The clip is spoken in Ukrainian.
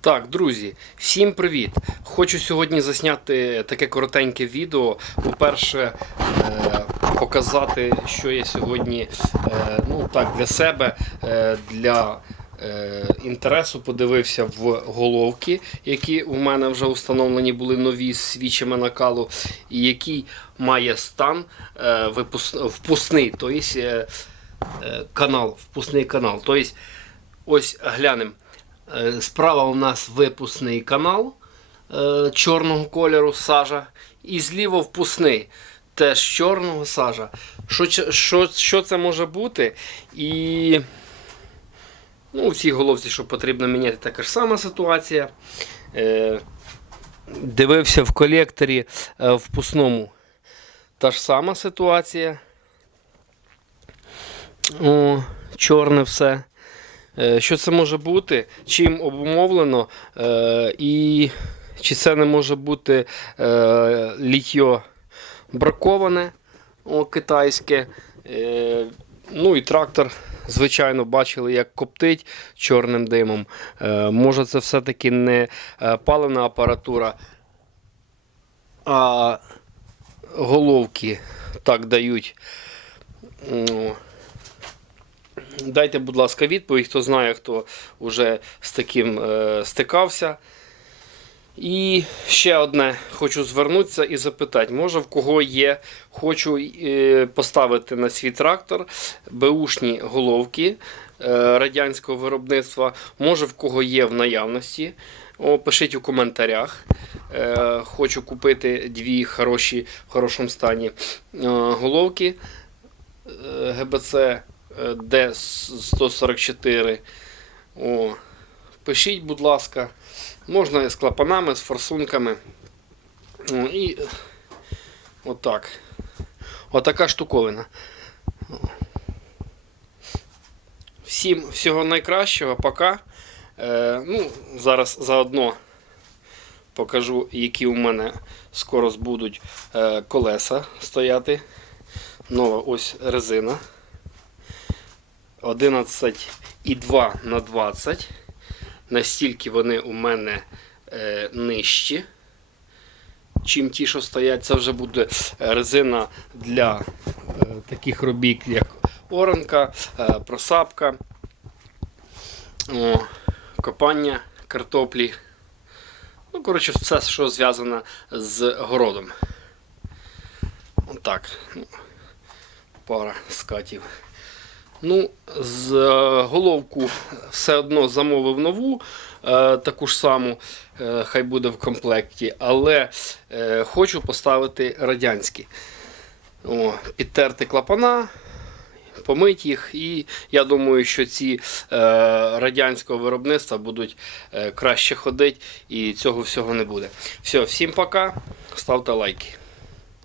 Так, друзі, всім привіт! Хочу сьогодні засняти таке коротеньке відео. По-перше, е, показати, що я сьогодні е, ну, так, для себе, е, для інтересу подивився в головки, які у мене вже установлені були нові з свічами накалу, і який має стан е, випус- впускний, тобто канал, впускний канал. Тобто, ось глянемо. Е, Справа у нас випускний канал е, чорного кольору сажа. І зліва впускний теж чорного сажа. Що, що, що це може бути? І ну, у цій головці, що потрібно міняти, така ж сама ситуація. Е, дивився в колекторі е, впускному. Та ж сама ситуація. О, чорне все. Е, Що це може бути, чим обумовлено, е, і чи це не може бути е, літьо браковане китайське. Ну і трактор, звичайно, бачили, як коптить чорним димом. Може, це все-таки не паливна апаратура, а головки так дають. Дайте, будь ласка, відповідь, хто знає, хто вже з таким е, стикався. І ще одне хочу звернутися і запитати, може в кого є, хочу е, поставити на свій трактор беушні головки е, радянського виробництва. Може в кого є в наявності. О, пишіть у коментарях. Е, хочу купити дві хороші, в хорошому стані е, головки е, ГБЦ Д144. О, пишіть, будь ласка. Можна з клапанами, з форсунками. О, і отак. Отака штуковина. Всім всього найкращого, пока. Е, ну, зараз заодно покажу, які у мене скоро будуть е, колеса стояти. Нова ось резина. 11,2 на 20. Настільки вони у мене е, нижчі, чим ті, що стоять. Це вже буде резина для е, таких робіт, як оранка, е, просапка, о, копання картоплі. Ну, коротше, все, що зв'язано з городом. Отак. Ну, пара скатів. Ну, з е, головку все одно замовив нову, е, таку ж саму, е, хай буде в комплекті, але хочу поставити радянські. О, підтерти клапана, помити їх, і я думаю, що ці радянського виробництва будуть краще ходити і цього всього не буде. Все, всім пока, ставте лайки.